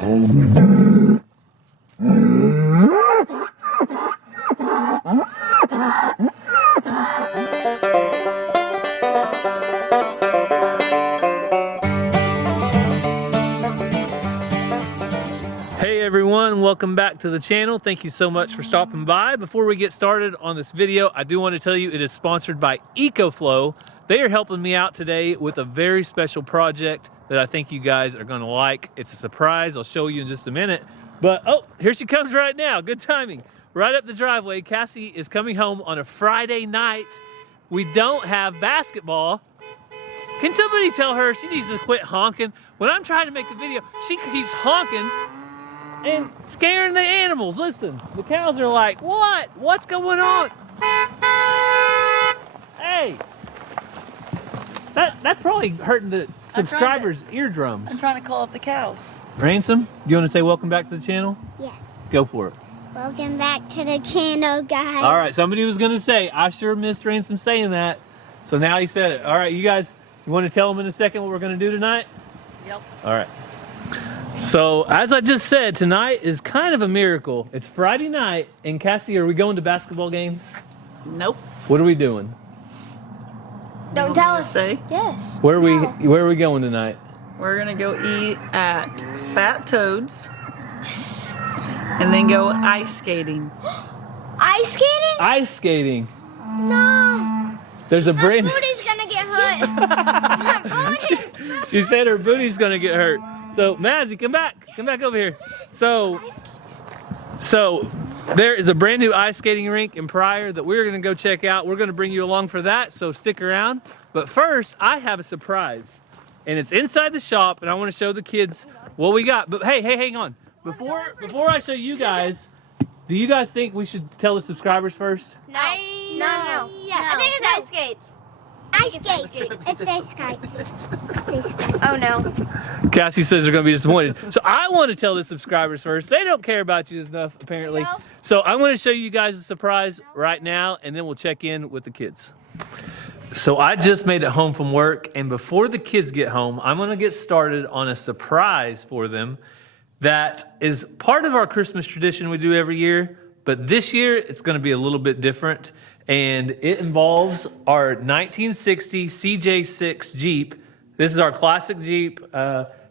Hey everyone, welcome back to the channel. Thank you so much for stopping by. Before we get started on this video, I do want to tell you it is sponsored by EcoFlow. They are helping me out today with a very special project that I think you guys are going to like. It's a surprise. I'll show you in just a minute. But oh, here she comes right now. Good timing. Right up the driveway. Cassie is coming home on a Friday night. We don't have basketball. Can somebody tell her she needs to quit honking? When I'm trying to make a video, she keeps honking and scaring the animals. Listen, the cows are like, what? What's going on? Hey, that's probably hurting the subscribers' eardrums. I'm trying to call up the cows. Ransom, you want to say welcome back to the channel? Yeah. Go for it. Welcome back to the channel, guys. All right, somebody was going to say, I sure missed Ransom saying that. So now he said it. All right, you guys, you want to tell them in a second what we're going to do tonight? Yep. All right. So, as I just said, tonight is kind of a miracle. It's Friday night, and Cassie, are we going to basketball games? Nope. What are we doing? Don't tell us. Say Yes. Where are we going tonight? we're gonna go eat at Fat Toads, and then go ice skating. Ice skating? Ice skating. No. There's a My brand. booty's gonna get hurt. My booty. She said her booty's gonna get hurt. So, Mazzy, come back over here. So there is a brand new ice skating rink in Pryor that we're gonna go check out. We're gonna bring you along for that, so stick around. But first, I have a surprise, and it's inside the shop, and I want to show the kids what we got. But hey, hang on. Before I show you guys, do you guys think we should tell the subscribers first? No. Yeah. I think it's ice skates. Ice skates. It's ice skates. Oh no. Cassie says they're going to be disappointed. So I want to tell the subscribers first. They don't care about you enough, apparently. No. So I'm going to show you guys a surprise right now, and then we'll check in with the kids. So I just made it home from work, and before the kids get home, I'm going to get started on a surprise for them that is part of our Christmas tradition we do every year, but this year it's going to be a little bit different, and it involves our 1960 CJ6 Jeep. This is our classic Jeep.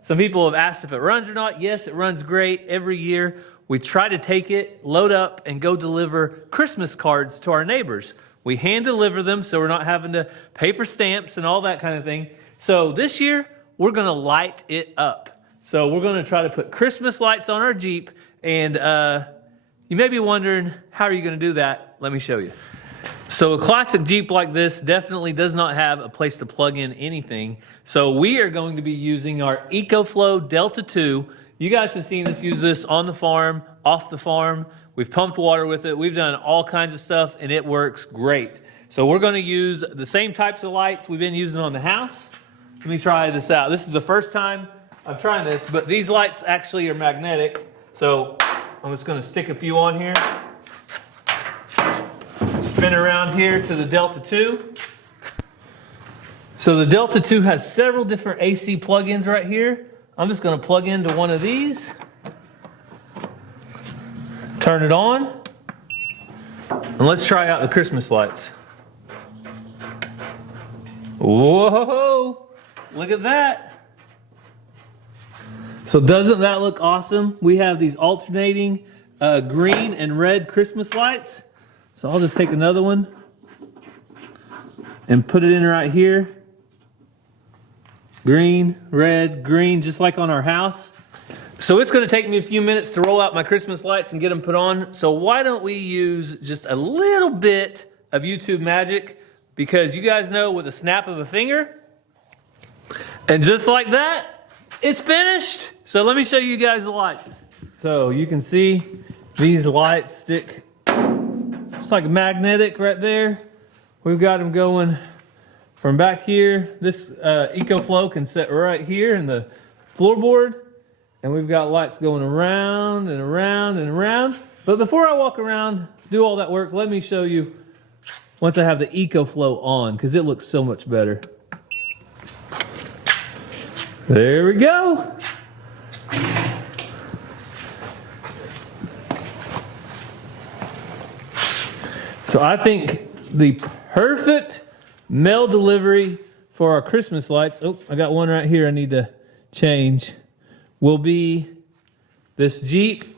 Some people have asked if it runs or not. Yes, it runs great every year. We try to take it, load up, and go deliver Christmas cards to our neighbors. We hand deliver them, so we're not having to pay for stamps and all that kind of thing. So this year, we're going to light it up. So we're going to try to put Christmas lights on our Jeep, and you may be wondering, how are you going to do that? Let me show you. So a classic Jeep like this definitely does not have a place to plug in anything. So we are going to be using our EcoFlow Delta 2. You guys have seen us use this on the farm, off the farm. We've pumped water with it. We've done all kinds of stuff, and it works great. So we're going to use the same types of lights we've been using on the house. Let me try this out. This is the first time I'm trying this, but these lights actually are magnetic. So I'm just going to stick a few on here. Spin around here to the Delta 2. So the Delta 2 has several different AC plug-ins right here. I'm just going to plug into one of these. Turn it on. And let's try out the Christmas lights. Whoa! Look at that. So doesn't that look awesome? We have these alternating green and red Christmas lights. So I'll just take another one and put it in right here. Green, red, green, just like on our house. So it's going to take me a few minutes to roll out my Christmas lights and get them put on. So why don't we use just a little bit of YouTube magic? Because you guys know with a snap of a finger, and just like that, it's finished. So let me show you guys the lights. So you can see these lights stick just like magnetic right there. We've got them going from back here. This EcoFlow can sit right here in the floorboard. And we've got lights going around and around and around. But before I walk around, do all that work, let me show you once I have the EcoFlow on, because it looks so much better. There we go. So I think the perfect mail delivery for our Christmas lights, oh, I got one right here I need to change, will be this Jeep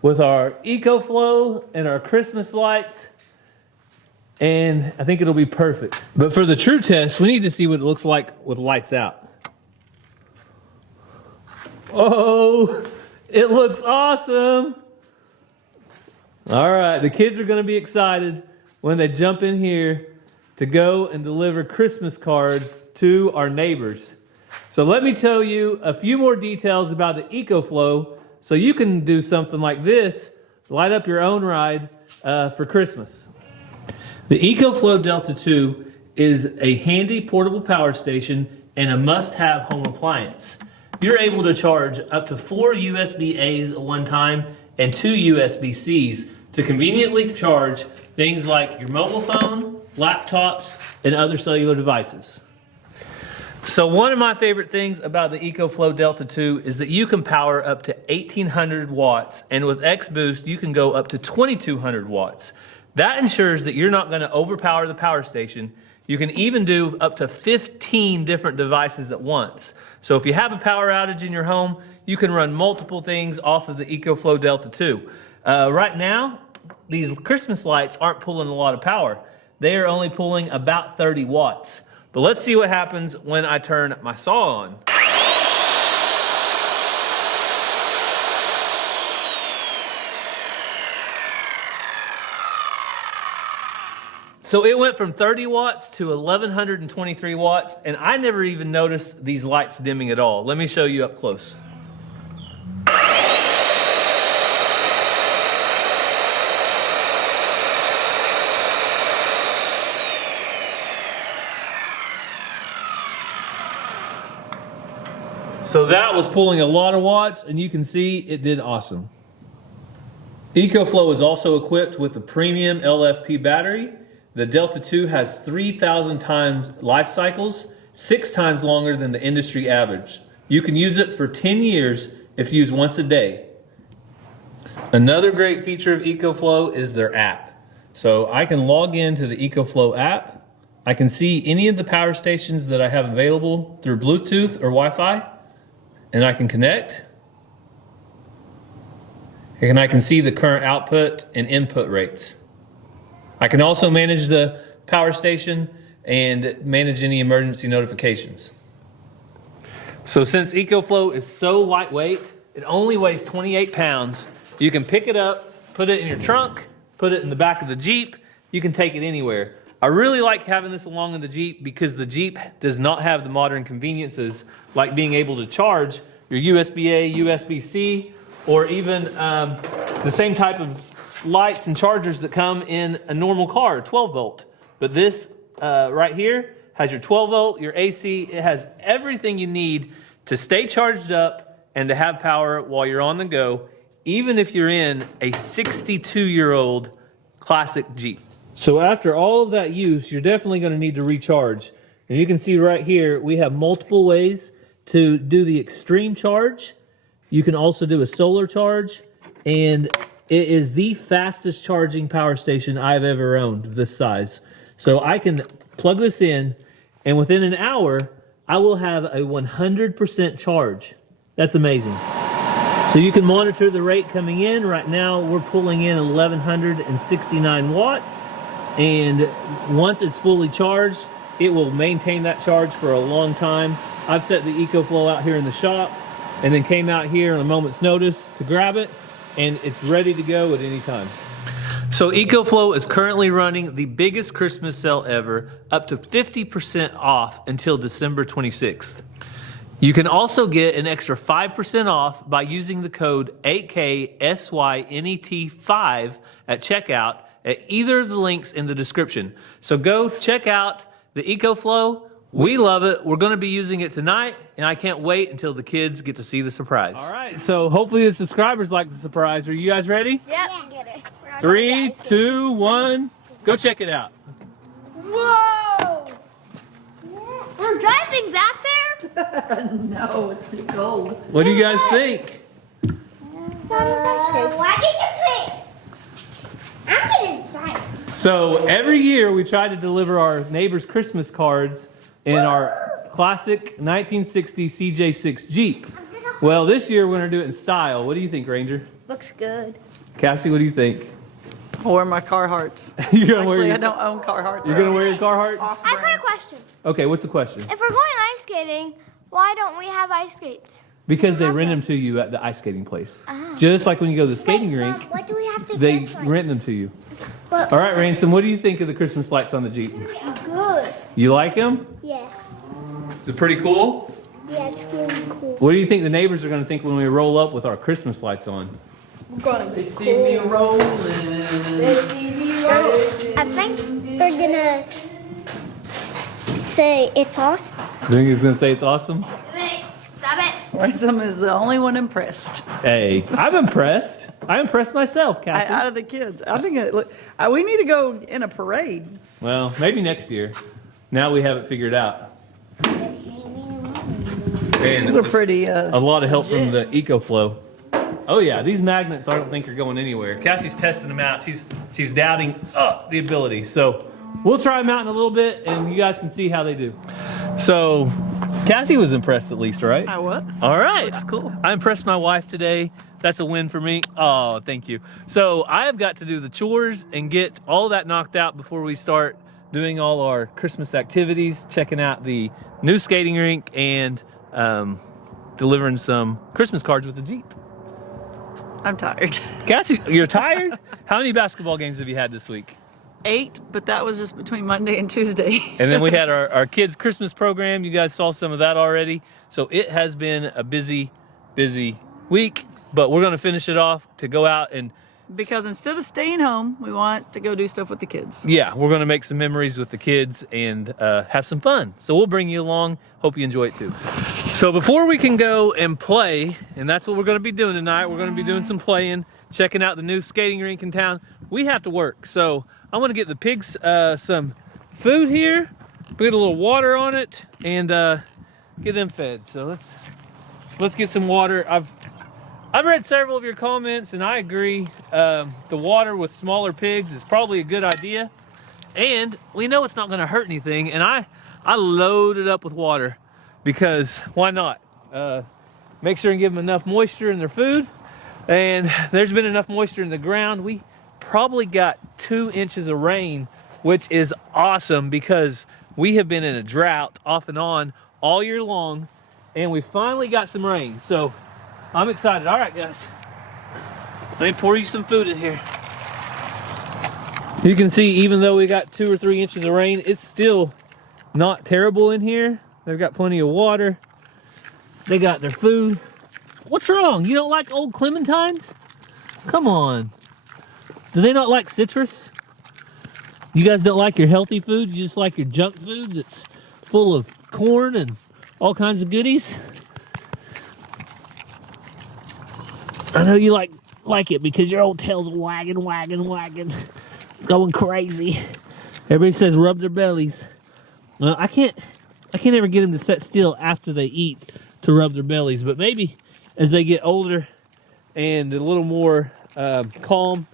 with our EcoFlow and our Christmas lights. And I think it'll be perfect. But for the true test, we need to see what it looks like with lights out. Oh, it looks awesome. All right, the kids are going to be excited when they jump in here to go and deliver Christmas cards to our neighbors. So let me tell you a few more details about the EcoFlow so you can do something like this, light up your own ride for Christmas. The EcoFlow Delta 2 is a handy portable power station and a must-have home appliance. You're able to charge up to 4 USB-A's at one time and 2 USB-C's to conveniently charge things like your mobile phone, laptops, and other cellular devices. So one of my favorite things about the EcoFlow Delta 2 is that you can power up to 1,800 watts, and with X-Boost you can go up to 2,200 watts. That ensures that you're not going to overpower the power station. You can even do up to 15 different devices at once. So if you have a power outage in your home, you can run multiple things off of the EcoFlow Delta 2. Right now, these Christmas lights aren't pulling a lot of power. They are only pulling about 30 watts. But let's see what happens when I turn my saw on. So it went from 30 watts to 1,123 watts, and I never even noticed these lights dimming at all. Let me show you up close. So that was pulling a lot of watts, and you can see it did awesome. EcoFlow is also equipped with a premium LFP battery. The Delta 2 has 3,000 times life cycles, 6 times longer than the industry average. You can use it for 10 years if used once a day. Another great feature of EcoFlow is their app. So I can log into the EcoFlow app. I can see any of the power stations that I have available through Bluetooth or Wi-Fi, and I can connect. And I can see the current output and input rates. I can also manage the power station and manage any emergency notifications. So since EcoFlow is so lightweight, it only weighs 28 pounds, you can pick it up, put it in your trunk, put it in the back of the Jeep, you can take it anywhere. I really like having this along in the Jeep because the Jeep does not have the modern conveniences like being able to charge your USB-A, USB-C, or even the same type of lights and chargers that come in a normal car, 12 volt. But this right here has your 12 volt, your AC. It has everything you need to stay charged up and to have power while you're on the go, even if you're in a 62-year-old classic Jeep. So after all of that use, you're definitely going to need to recharge. And you can see right here, we have multiple ways to do the extreme charge. You can also do a solar charge, and it is the fastest charging power station I've ever owned of this size. So I can plug this in, and within an hour, I will have a 100% charge. That's amazing. So you can monitor the rate coming in. Right now, we're pulling in 1,169 watts, and once it's fully charged, it will maintain that charge for a long time. I've set the EcoFlow out here in the shop, and then came out here on a moment's notice to grab it, and it's ready to go at any time. So EcoFlow is currently running the biggest Christmas sale ever, up to 50% off until December 26th. You can also get an extra 5% off by using the code 8KSYNET5 at checkout at either of the links in the description. So go check out the EcoFlow. We love it. We're going to be using it tonight, and I can't wait until the kids get to see the surprise. All right, so hopefully the subscribers like the surprise. Are you guys ready? Yep. 3, 2, 1, go check it out. Whoa! We're driving back there? No, it's too cold. What do you guys think? Why did you I'm getting excited. So every year we try to deliver our neighbors Christmas cards in our classic 1960 CJ6 Jeep. Well, this year we're going to do it in style. What do you think, Ranger? Looks good. Cassie, what do you think? I'll wear my Carhartts. You're gonna wear Actually, your, I don't own Carhartts. You're going to wear your Carhartts? I've got a question. Okay, what's the question? If we're going ice skating, why don't we have ice skates? Because they rent them to you at the ice skating place. Just like when you go to the skating rink, What do we have to they dress like? rent them to you. But All right, Ransom, what do you think of the Christmas lights on the Jeep? good. You like them? Yeah. Is it pretty cool? Yeah, it's really cool. What do you think the neighbors are going to think when we roll up with our Christmas lights on? They see me rolling. I think they're gonna say it's awesome. You think he's going to say it's awesome? Stop it. Ransom is the only one impressed. Hey, I'm impressed. I impressed myself, Cassie. Out of the kids, I think we need to go in a parade. Well, maybe next year. Now we have it figured out. And Those are pretty. a lot of help from the EcoFlow. Oh yeah, these magnets I don't think are going anywhere. Cassie's testing them out. She's doubting the ability. So we'll try them out in a little bit, and you guys can see how they do. So Cassie was impressed at least, right? I was. All right. Looks cool. I impressed my wife today. That's a win for me. Oh, thank you. So I have got to do the chores and get all that knocked out before we start doing all our Christmas activities, checking out the new skating rink, and delivering some Christmas cards with the Jeep. I'm tired. Cassie, you're tired? How many basketball games have you had this week? 8, but that was just between Monday and Tuesday. And then we had our kids' Christmas program. You guys saw some of that already. So it has been a busy, busy week. But we're going to finish it off to go out and... Because instead of staying home, we want to go do stuff with the kids. Yeah, we're going to make some memories with the kids and have some fun. So we'll bring you along. Hope you enjoy it too. So before we can go and play, and that's what we're going to be doing tonight, we're going to be doing some playing, checking out the new skating rink in town. We have to work. So I want to get the pigs some food here, put a little water on it, and get them fed. So let's get some water. I've read several of your comments, and I agree. The water with smaller pigs is probably a good idea. And we know it's not going to hurt anything. And I load it up with water because why not? Make sure and give them enough moisture in their food. And there's been enough moisture in the ground. We probably got 2 inches of rain, which is awesome because we have been in a drought off and on all year long. And we finally got some rain. So I'm excited. All right, guys. Let me pour you some food in here. You can see, even though we got 2 or 3 inches of rain, it's still not terrible in here. They've got plenty of water. They got their food. What's wrong? You don't like old clementines? Come on. Do they not like citrus? You guys don't like your healthy food? You just like your junk food that's full of corn and all kinds of goodies? I know you like it because your old tail's wagging, going crazy. Everybody says rub their bellies. I can't ever get them to sit still after they eat to rub their bellies, but maybe as they get older and a little more calm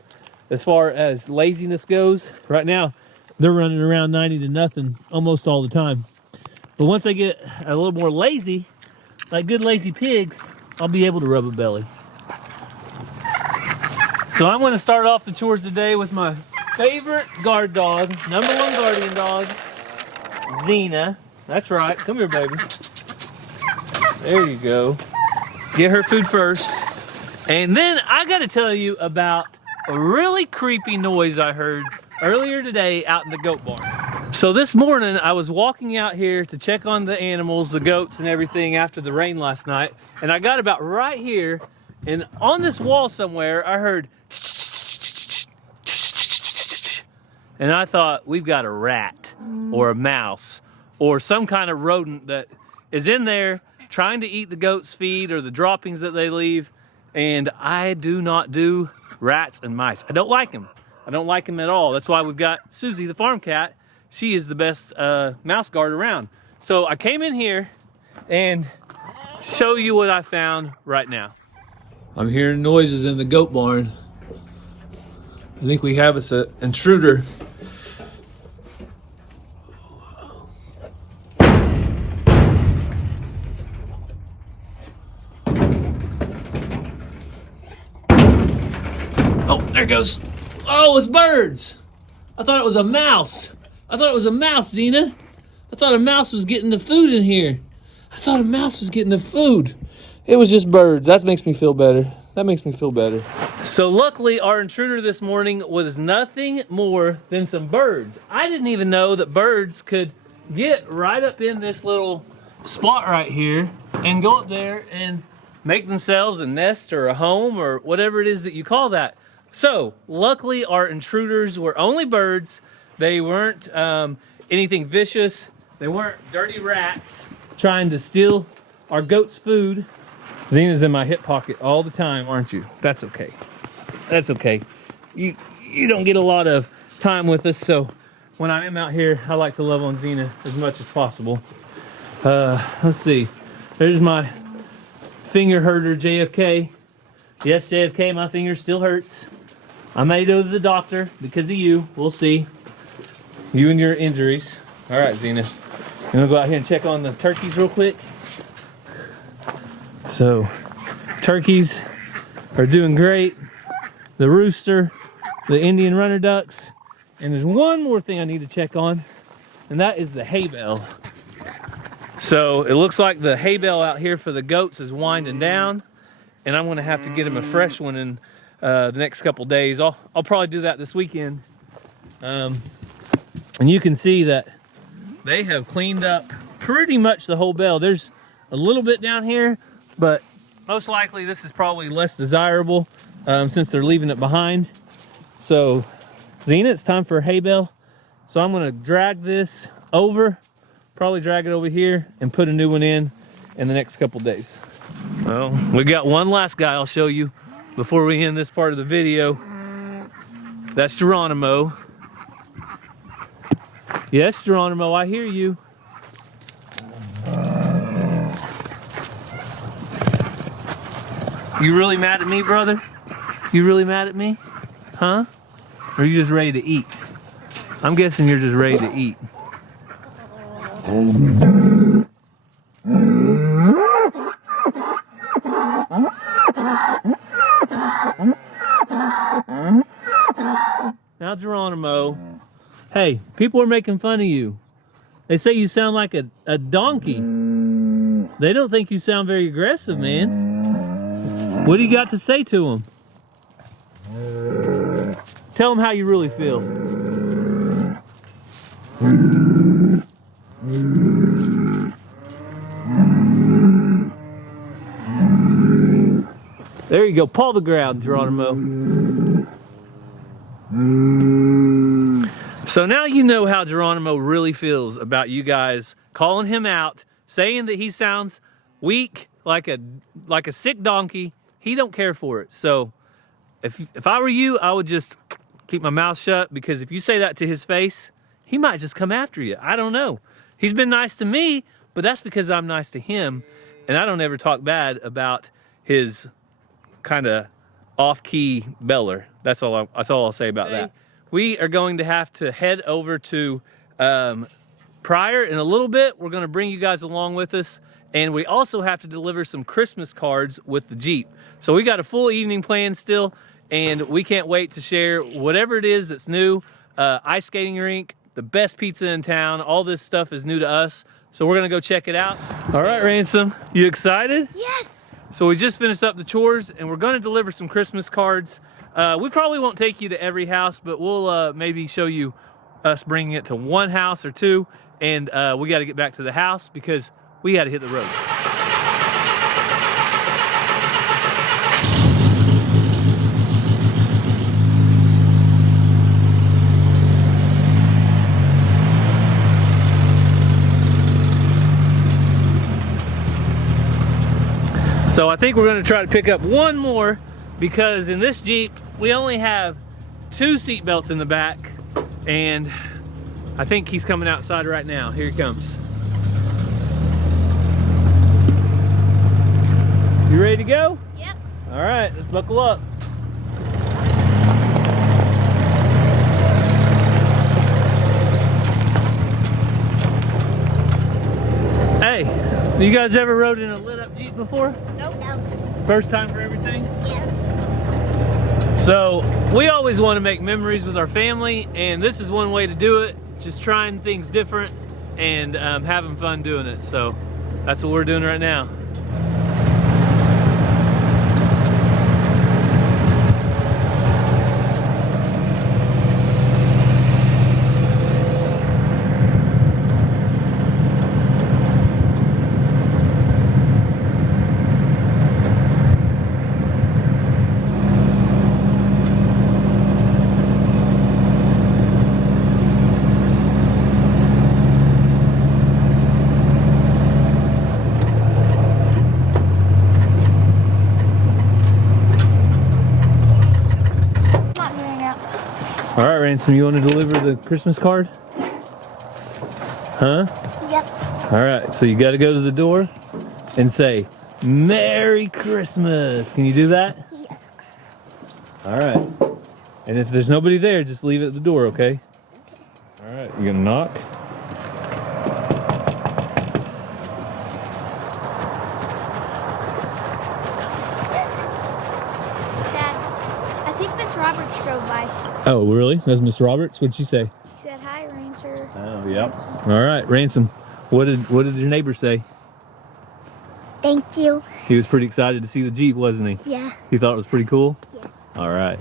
as far as laziness goes. Right now, they're running around 90 to nothing almost all the time. But once they get a little more lazy, like good lazy pigs, I'll be able to rub a belly. So I'm going to start off the chores today with my favorite guard dog, #1 guardian dog, Xena. That's right. Come here, baby. There you go. Get her food first. And then I got to tell you about a really creepy noise I heard earlier today out in the goat barn. So this morning I was walking out here to check on the animals, the goats and everything after the rain last night. And I got about right here, and on this wall somewhere I heard, and I thought, we've got a rat or a mouse or some kind of rodent that is in there trying to eat the goat's feed or the droppings that they leave. And I do not do rats and mice. I don't like them. I don't like them at all. That's why we've got Susie, the farm cat. She is the best mouse guard around. So I came in here and show you what I found right now. I'm hearing noises in the goat barn. I think we have us an intruder. Oh, there it goes. Oh, it's birds. I thought it was a mouse. I thought it was a mouse, Xena. I thought a mouse was getting the food in here. I thought a mouse was getting the food. It was just birds. That makes me feel better. That makes me feel better. So luckily, our intruder this morning was nothing more than some birds. I didn't even know that birds could get right up in this little spot right here and go up there and make themselves a nest or a home or whatever it is that you call that. So luckily, our intruders were only birds. They weren't anything vicious. They weren't dirty rats trying to steal our goat's food. Xena's in my hip pocket all the time, aren't you? That's okay. That's okay. You don't get a lot of time with us, so when I am out here, I like to love on Xena as much as possible. Let's see. There's my finger herder, JFK. Yes, JFK, my finger still hurts. I may go to the doctor because of you. We'll see. You and your injuries. All right, Xena. You want to go out here and check on the turkeys real quick? So, turkeys are doing great. The rooster, the Indian runner ducks, and there's one more thing I need to check on, and that is the hay bale. So it looks like the hay bale out here for the goats is winding down, and I'm gonna have to get them a fresh one in the next couple days. I'll probably do that this weekend. And you can see that they have cleaned up pretty much the whole bale. There's a little bit down here, but most likely this is probably less desirable since they're leaving it behind. So, Xena, it's time for a hay bale. So I'm gonna drag this over, probably drag it over here and put a new one in the next couple days. Well, we got one last guy I'll show you before we end this part of the video. That's Geronimo. Yes, Geronimo, I hear you. You really mad at me, brother? You really mad at me? Huh? Or are you just ready to eat? I'm guessing you're just ready to eat. Now, Geronimo, hey, people are making fun of you. They say you sound like a donkey. They don't think you sound very aggressive, man. What do you got to say to them? Tell them how you really feel. There you go. Paw the ground, Geronimo. So now you know how Geronimo really feels about you guys calling him out, saying that he sounds weak, like a sick donkey. He don't care for it. So if I were you, I would just keep my mouth shut, because if you say that to his face, he might just come after you. I don't know. He's been nice to me, but that's because I'm nice to him, and I don't ever talk bad about his kind of off-key beller. That's all I'll say about that. We are going to have to head over to Pryor in a little bit. We're going to bring you guys along with us, and we also have to deliver some Christmas cards with the Jeep. So we got a full evening planned still, and we can't wait to share whatever it is that's new. Ice skating rink, the best pizza in town. All this stuff is new to us, so we're gonna go check it out. All right, Ransom, you excited? Yes. So we just finished up the chores, and we're gonna deliver some Christmas cards. We probably won't take you to every house, but we'll maybe show you us bringing it to one house or two, and we gotta get back to the house because we gotta hit the road. So I think we're gonna try to pick up one more, because in this Jeep, we only have 2 seat belts in the back, and I think he's coming outside right now. Here he comes. You ready to go? Yep. All right, let's buckle up. You guys ever rode in a lit up Jeep before? Nope. First time for everything? Yeah. So we always want to make memories with our family, and this is one way to do it. Just trying things different and having fun doing it. So that's what we're doing right now. Not getting out. All right, Ransom, you want to deliver the Christmas card? Huh? Yep. All right, so you got to go to the door and say, Merry Christmas. Can you do that? Yeah. All right. And if there's nobody there, just leave it at the door, okay? All right, you're gonna knock. Dad, I think Miss Roberts drove by. Oh, really? That's Miss Roberts? What'd she say? She said, "Hi, Ranger." Oh, yep. All right, Ransom. What did your neighbor say? Thank you. He was pretty excited to see the Jeep, wasn't he? Yeah. He thought it was pretty cool? Yeah. All right.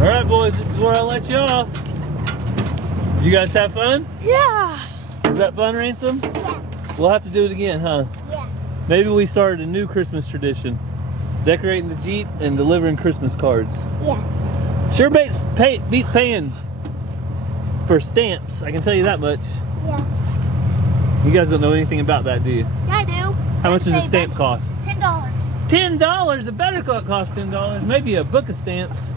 All right, boys, this is where I'll let you off. Did you guys have fun? Yeah. Was that fun, Ransom? Yeah. We'll have to do it again, huh? Yeah. Maybe we started a new Christmas tradition. Decorating the Jeep and delivering Christmas cards. Yeah. Sure beats paying for stamps, I can tell you that much. Yeah. You guys don't know anything about that, do you? Yeah, I do. How much does a stamp cost? $10. $10? It better cost $10. Maybe a book of stamps.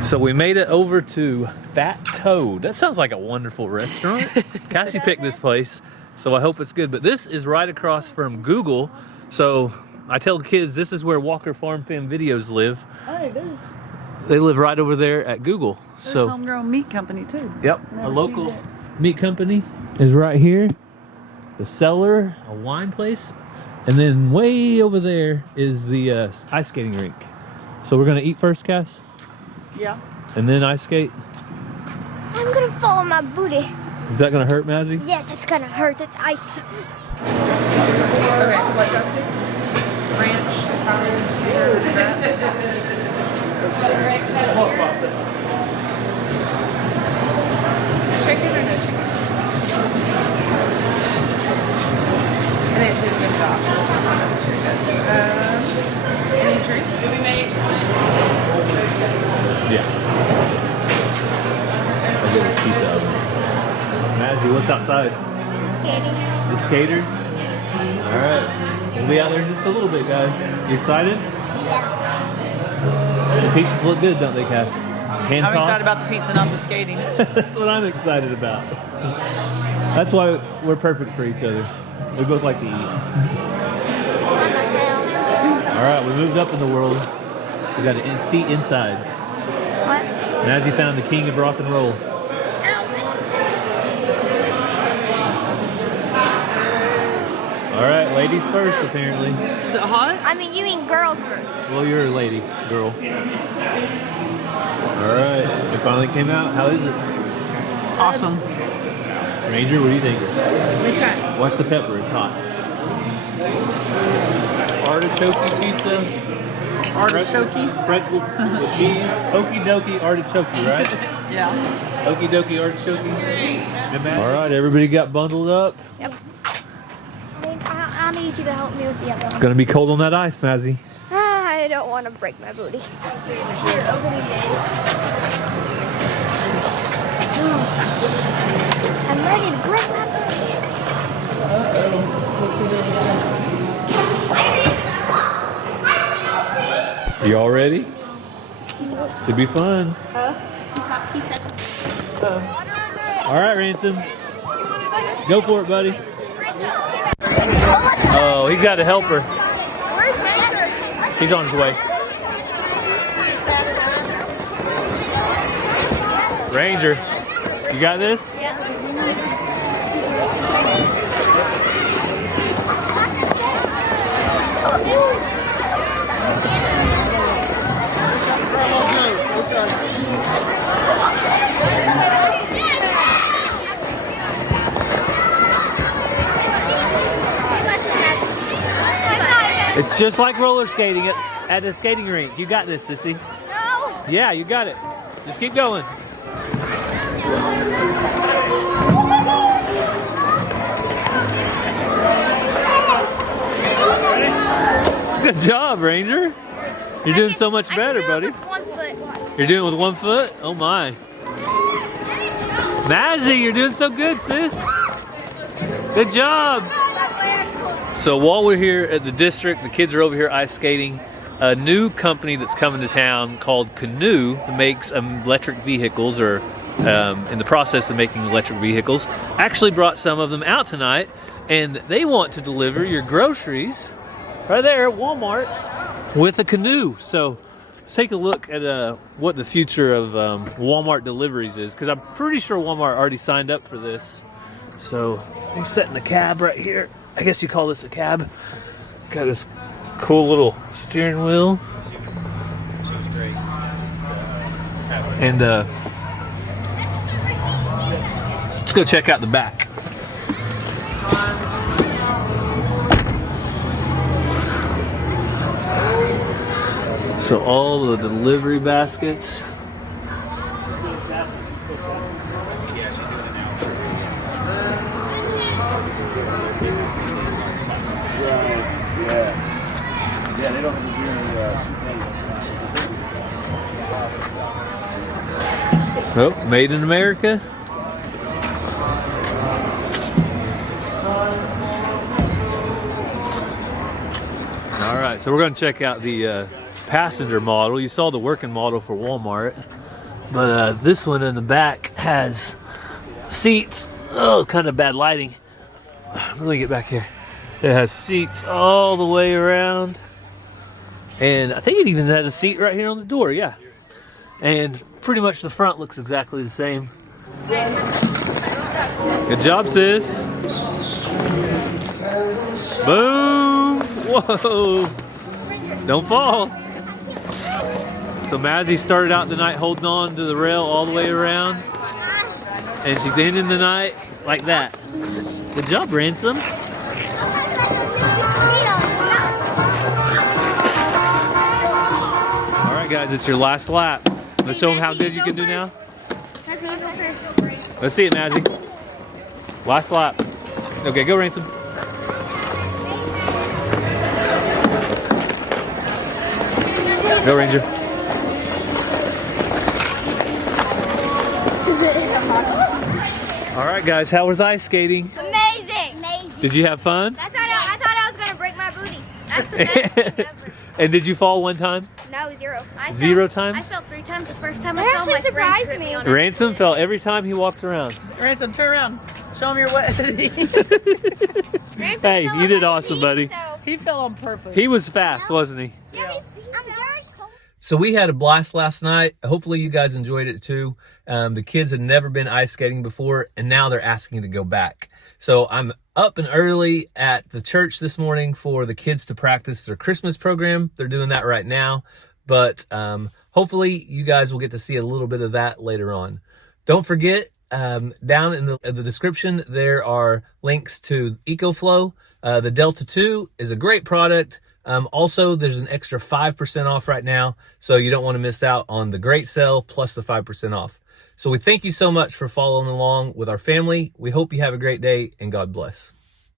So we made it over to Fat Toad. That sounds like a wonderful restaurant. Cassie picked this place, so I hope it's good. But this is right across from Google. So I tell the kids this is where Walker Farm Fam Videos live. Hey, there's They live right over there at Google. So homegrown meat company too. yep, Never a seen local that. meat company is right here. The cellar, a wine place, and then way over there is the ice skating rink. So we're gonna eat first, Cass, Yeah. and then ice skate. I'm gonna fall on my booty. Is that gonna hurt, Mazzy? Yes, it's gonna hurt. It's ice. Okay, what dressing? Ranch, Italian, Caesar, is that? Chicken or no chicken? And it didn't get off. Any drinks? Yeah. I'll get this pizza oven. Mazzy, what's outside? Skating. The skaters? Alright. We'll be out there in just a little bit, guys. You excited? Yeah. The pizzas look good, don't they, Cass? Hand I'm toss? excited about the pizza, not the skating. That's what I'm excited about. That's why we're perfect for each other. We both like to eat. Alright, we moved up in the world. We got a seat inside. What? Mazzy found the king of rock and roll. Alright, ladies first, apparently. Is it hot? I mean, you mean girls first. Well, you're a lady, girl. Alright, it finally came out. How is it? Awesome. Ranger, what do you think? Let's try. Watch the pepper, it's hot. Artichoke pizza. Artichoke. Pretzel with cheese. Okie dokie artichoke, right? Yeah. Okie dokie artichoke. Alright, everybody got bundled up. Yep. I need you to help me with the other one. Gonna be cold on that ice, Mazzy. I don't want to break my booty. Here, opening days. I'm ready to break my booty. You all ready? Should be fun. He says. Alright, Ransom. You want to Go for it, buddy. Oh, he's got a helper. Where's Ranger? He's on his way. Ranger, you got this? It's just like roller skating at a skating rink. You got this, sissy. No. Yeah, you got it. Just keep going. Good job, Ranger. You're doing so much better, buddy. With 1 foot. You're doing it with 1 foot? Oh my. Mazzy, you're doing so good, sis. Good job. So while we're here at the district, the kids are over here ice skating. A new company that's coming to town called Canoe that makes electric vehicles, or in the process of making electric vehicles, actually brought some of them out tonight, and they want to deliver your groceries right there at Walmart with a canoe. So let's take a look at what the future of Walmart deliveries is, because I'm pretty sure Walmart already signed up for this. So they're setting the cab right here. I guess you call this a cab. Got this cool little steering wheel. And let's go check out the back. So all the delivery baskets. Yeah, they don't have to do any Oh, made in America. All right, so we're going to check out the passenger model. You saw the working model for Walmart, but this one in the back has seats. Oh, kind of bad lighting. Let me get back here. It has seats all the way around. And I think it even has a seat right here on the door, yeah. And pretty much the front looks exactly the same. Good job, sis. Boom! Whoa! Don't fall. So Mazzy started out the night holding on to the rail all the way around. And she's ending the night like that. Good job, Ransom. Guys, it's your last lap. Let's show them how good you can do now. Let's see it, Mazzy. Last lap. Okay, go, Ransom. Go, Ranger. All right, guys, how was ice skating? Amazing. Amazing. Did you have fun? I thought I was gonna break my booty. That's the best thing ever. And did you fall one time? No, 0. Zero times? I fell 3 times the first time I fell. My friend tripped me on it. Ransom fell every time he walked around. Ransom, turn around. Show him your wet. Hey, you did awesome, buddy. He fell on purpose. He was fast, wasn't he? Yeah. So we had a blast last night. Hopefully you guys enjoyed it too. The kids had never been ice skating before, and now they're asking to go back. So I'm up and early at the church this morning for the kids to practice their Christmas program. They're doing that right now. But hopefully you guys will get to see a little bit of that later on. Don't forget, down in the description, there are links to EcoFlow. The Delta 2 is a great product. Also, there's an extra 5% off right now, so you don't want to miss out on the great sale plus the 5% off. So we thank you so much for following along with our family. We hope you have a great day, and God bless.